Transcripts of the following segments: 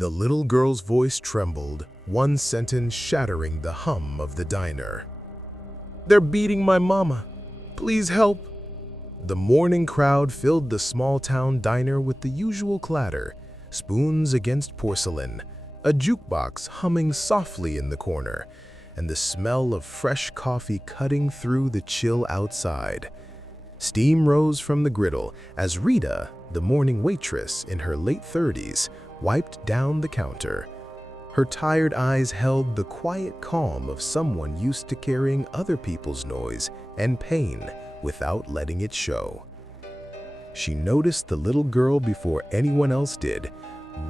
The little girl's voice trembled, one sentence shattering the hum of the diner. "They're beating my mama. Please help." The morning crowd filled the small-town diner with the usual clatter, spoons against porcelain, a jukebox humming softly in the corner, and the smell of fresh coffee cutting through the chill outside. Steam rose from the griddle as Rita, the morning waitress in her late 30s, wiped down the counter. Her tired eyes held the quiet calm of someone used to carrying other people's noise and pain without letting it show. She noticed the little girl before anyone else did,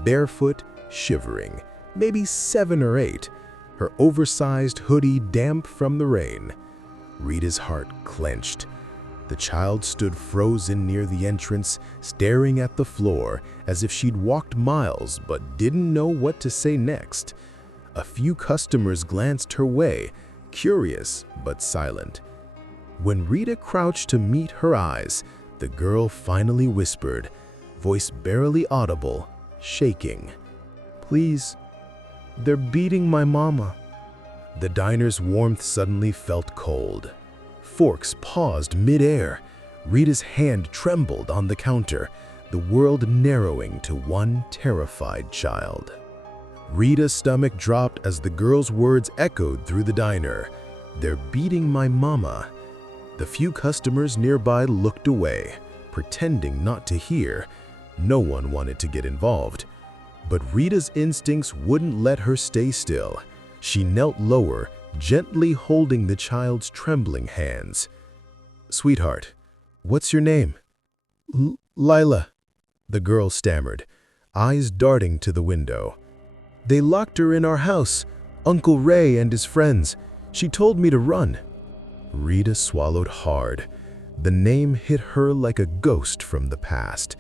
barefoot, shivering, maybe 7 or 8, her oversized hoodie damp from the rain. Rita's heart clenched. The child stood frozen near the entrance, staring at the floor as if she'd walked miles but didn't know what to say next. A few customers glanced her way, curious but silent. When Rita crouched to meet her eyes, the girl finally whispered, voice barely audible, shaking, "Please, they're beating my mama." The diner's warmth suddenly felt cold. Forks paused mid-air. Rita's hand trembled on the counter, the world narrowing to one terrified child. Rita's stomach dropped as the girl's words echoed through the diner. "They're beating my mama." The few customers nearby looked away, pretending not to hear. No one wanted to get involved. But Rita's instincts wouldn't let her stay still. She knelt lower, gently holding the child's trembling hands. "Sweetheart, what's your name?" Lila, the girl stammered, eyes darting to the window. "They locked her in our house, Uncle Ray and his friends. She told me to run." Rita swallowed hard. The name hit her like a ghost from the past.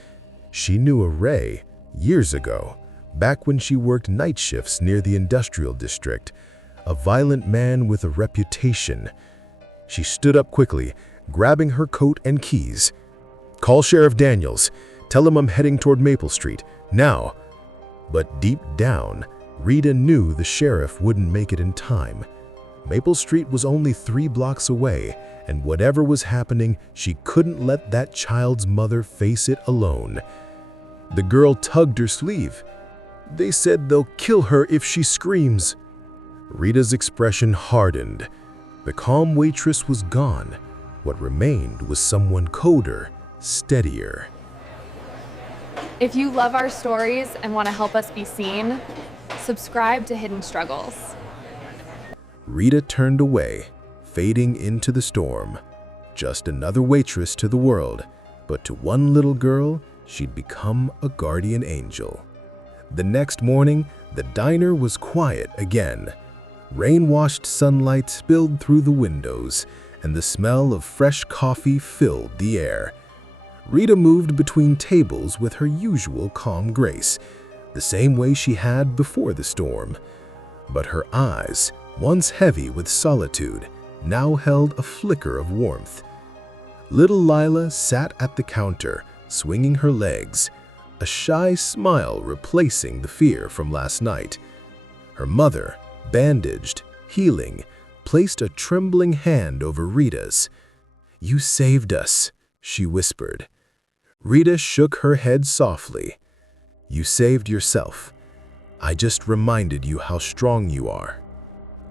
She knew a Ray years ago, back when she worked night shifts near the industrial district, a violent man with a reputation. She stood up quickly, grabbing her coat and keys. "Call Sheriff Daniels. Tell him I'm heading toward Maple Street, now." But deep down, Rita knew the sheriff wouldn't make it in time. Maple Street was only 3 blocks away, and whatever was happening, she couldn't let that child's mother face it alone. The girl tugged her sleeve. "They said they'll kill her if she screams." Rita's expression hardened. The calm waitress was gone. What remained was someone colder, steadier. If you love our stories and want to help us be seen, subscribe to Hidden Struggles. Rita turned away, fading into the storm. Just another waitress to the world, but to one little girl, she'd become a guardian angel. The next morning, the diner was quiet again. Rain-washed sunlight spilled through the windows, and the smell of fresh coffee filled the air. Rita moved between tables with her usual calm grace, the same way she had before the storm. But her eyes, once heavy with solitude, now held a flicker of warmth. Little Lila sat at the counter, swinging her legs, a shy smile replacing the fear from last night. Her mother, bandaged, healing, placed a trembling hand over Rita's. "You saved us," she whispered. Rita shook her head softly. "You saved yourself. I just reminded you how strong you are."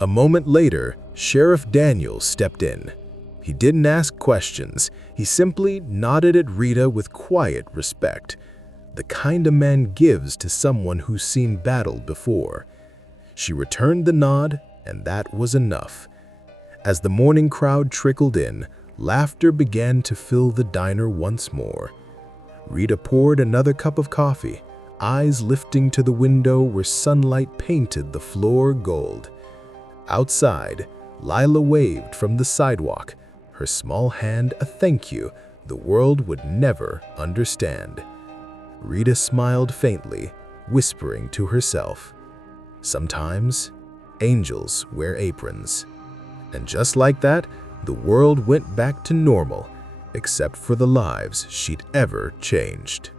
A moment later, Sheriff Daniels stepped in. He didn't ask questions. He simply nodded at Rita with quiet respect, the kind a man gives to someone who's seen battle before. She returned the nod, and that was enough. As the morning crowd trickled in, laughter began to fill the diner once more. Rita poured another cup of coffee, eyes lifting to the window where sunlight painted the floor gold. Outside, Lila waved from the sidewalk, her small hand a thank you the world would never understand. Rita smiled faintly, whispering to herself, "Sometimes, angels wear aprons." And just like that, the world went back to normal, except for the lives she'd ever changed.